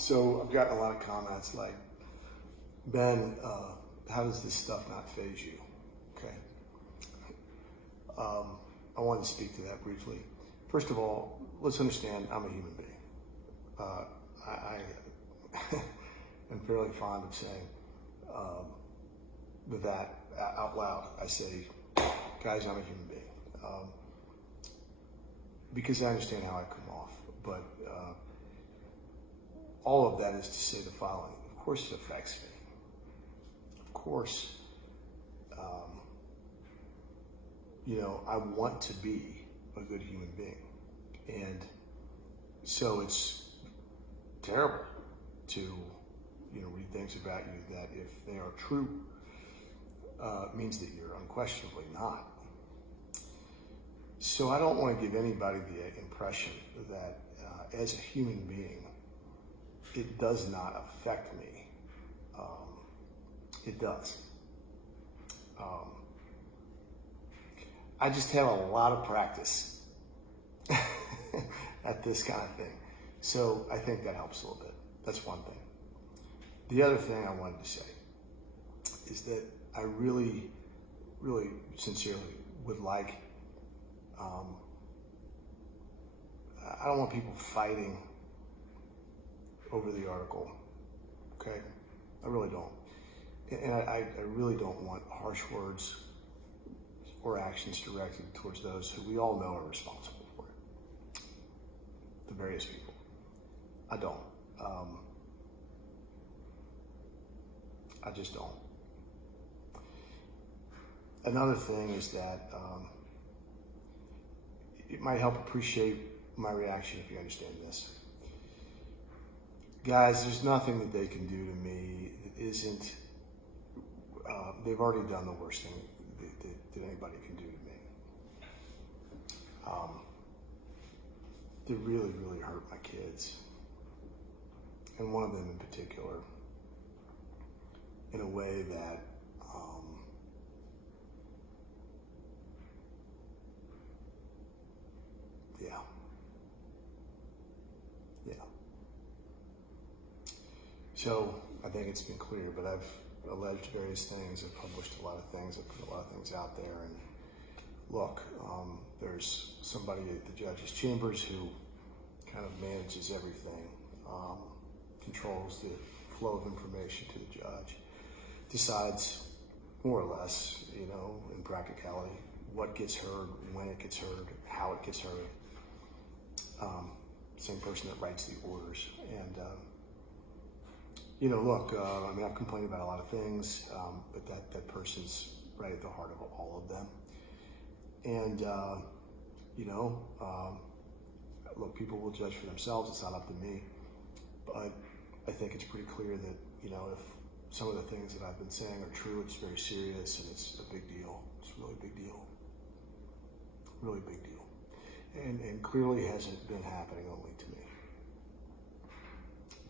So I've gotten a lot of comments like, Ben, how does this stuff not faze you? Okay. I wanted to speak to that briefly. First of all, let's understand I'm a human being. I am fairly fond of saying that out loud. I say, guys, I'm a human being. Because I understand how I come off. But all of that is to say the following. Of course it affects me. Of course, I want to be a good human being. And so it's terrible to, read things about you that if they are true, means that you're unquestionably not. So I don't want to give anybody the impression that as a human being, it does not affect me. It does. I just have a lot of practice at this kind of thing. So I think that helps a little bit. That's one thing. The other thing I wanted to say is that I really, really sincerely would like, I don't want people fighting over the article, okay? I really don't. And I really don't want harsh words or actions directed towards those who we all know are responsible for it. The various people. I don't. I just don't. Another thing is that it might help appreciate my reaction if you understand this. Guys, there's nothing that they can do to me that isn't, they've already done the worst thing that anybody can do to me. They really, really hurt my kids. And one of them in particular, in a way that, yeah. So I think it's been clear, but I've alleged various things. I've published a lot of things. I've put a lot of things out there. And look, there's somebody at the judge's chambers who kind of manages everything, controls the flow of information to the judge, decides more or less, in practicality, what gets heard, when it gets heard, how it gets heard. Same person that writes the orders. And, look, I've complained about a lot of things, but that person's right at the heart of all of them. And, look, people will judge for themselves. It's not up to me. But I think it's pretty clear that, if some of the things that I've been saying are true, it's very serious and it's a big deal. It's a really big deal. Really big deal. And clearly hasn't been happening only to me.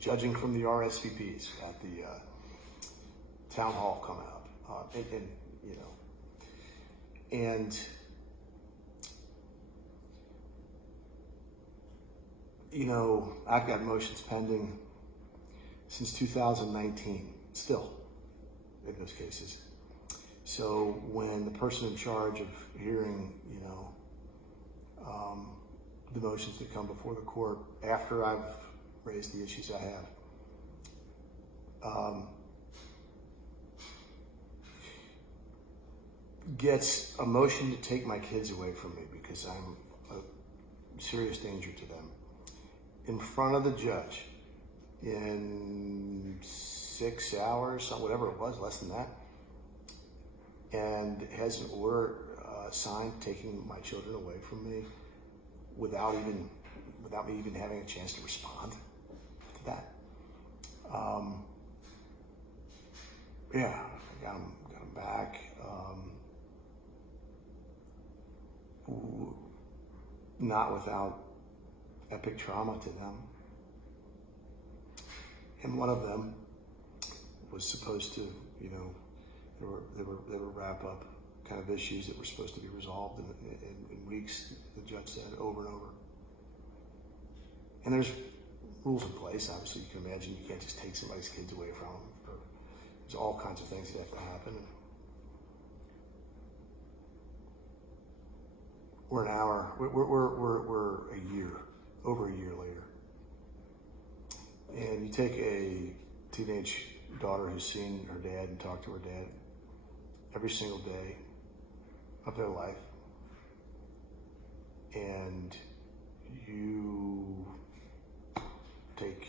Judging from the RSVPs at the town hall coming up, I've got motions pending since 2019, still, in those cases. So when the person in charge of hearing, the motions that come before the court after I've raised the issues I have, gets a motion to take my kids away from me because I'm a serious danger to them, in front of the judge in 6 hours, whatever it was, less than that, and has an order signed taking my children away from me without me even having a chance to respond to that. I got them back. Not without epic trauma to them. And one of them was supposed to, there were wrap up kind of issues that were supposed to be resolved in weeks, the judge said over and over. And there's rules in place. Obviously, you can imagine you can't just take somebody's kids away from them. There's all kinds of things that have to happen. We're an hour. We're a year, over a year later, and you take a teenage daughter who's seen her dad and talked to her dad every single day of their life, and you take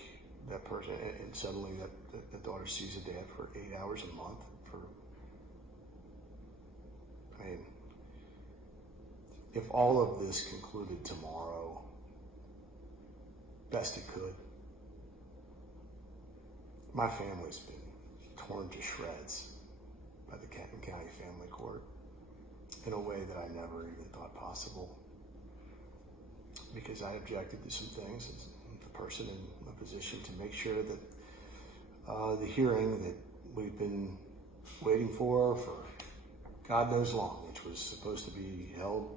that person, and suddenly that daughter sees a dad for 8 hours a month. If all of this concluded tomorrow, best it could, my family's been torn to shreds by the Canton County Family Court in a way that I never even thought possible, because I objected to some things as the person in a position to make sure that the hearing that we've been waiting for God knows long, which was supposed to be held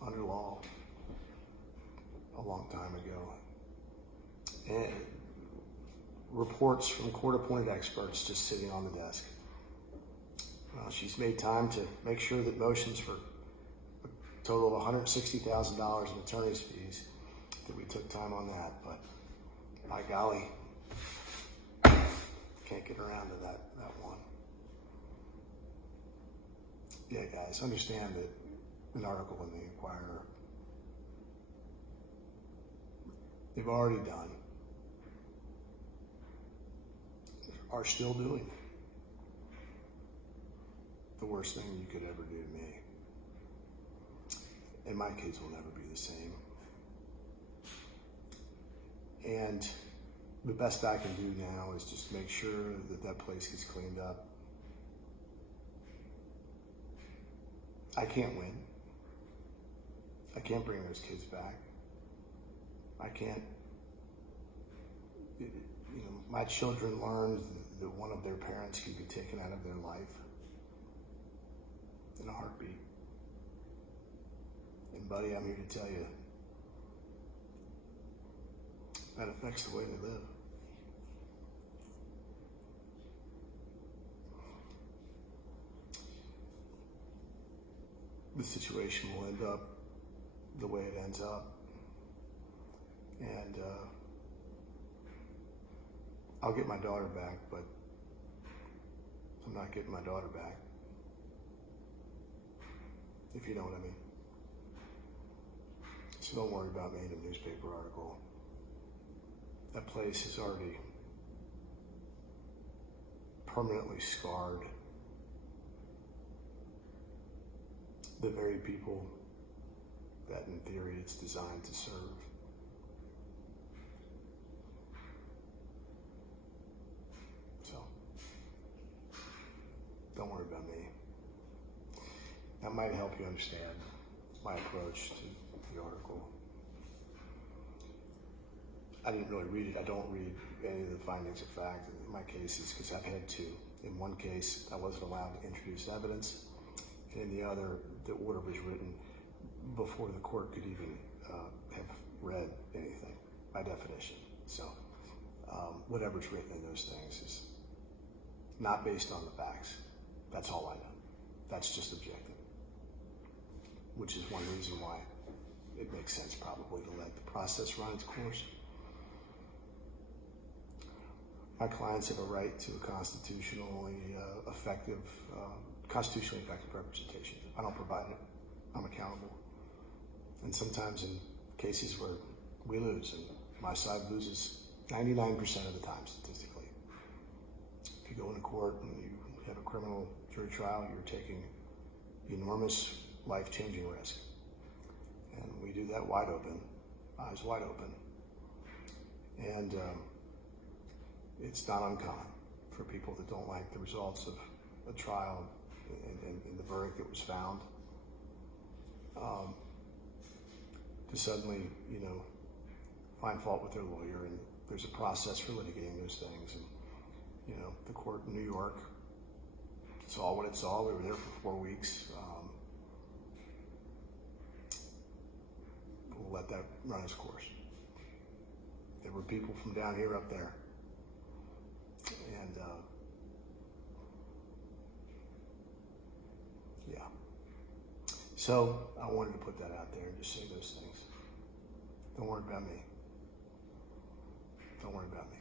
under law a long time ago, and reports from court-appointed experts just sitting on the desk. She's made time to make sure that motions for a total of $160,000 in attorney's fees, that we took time on that, but by golly, can't get around to that one. Yeah, guys, understand that an article in the Inquirer, they've already done, are still doing the worst thing you could ever do to me. And my kids will never be the same. And the best I can do now is just make sure that that place gets cleaned up. I can't win. I can't bring those kids back. I can't, my children learned that one of their parents can be taken out of their life in a heartbeat. And buddy, I'm here to tell you, that affects the way they live. The situation will end up the way it ends up. And I'll get my daughter back, but I'm not getting my daughter back, if you know what I mean. So don't worry about me in a newspaper article. That place is already permanently scarred the very people that in theory it's designed to serve. So, don't worry about me. That might help you understand my approach to the article. I didn't really read it. I don't read any of the findings of fact in my cases because I've had two. In one case, I wasn't allowed to introduce evidence, and in the other, the order was written before the court could even have read anything, by definition. So whatever's written in those things is not based on the facts. That's all I know. That's just objective, which is one reason why it makes sense probably to let the process run its course. My clients have a right to a constitutionally effective representation. If I don't provide it, I'm accountable. And sometimes in cases where we lose, and my side loses 99% of the time statistically. If you go into court and you have a criminal jury trial, you're taking enormous life-changing risk. And we do that wide open, eyes wide open. And it's not uncommon for people that don't like the results of a trial and the verdict that was found to suddenly, find fault with their lawyer, and there's a process for litigating those things. And, the court in New York saw what it saw. We were there for 4 weeks. We'll let that run its course. There were people from down here up there. And yeah. So I wanted to put that out there and just say those things. Don't worry about me. Don't worry about me.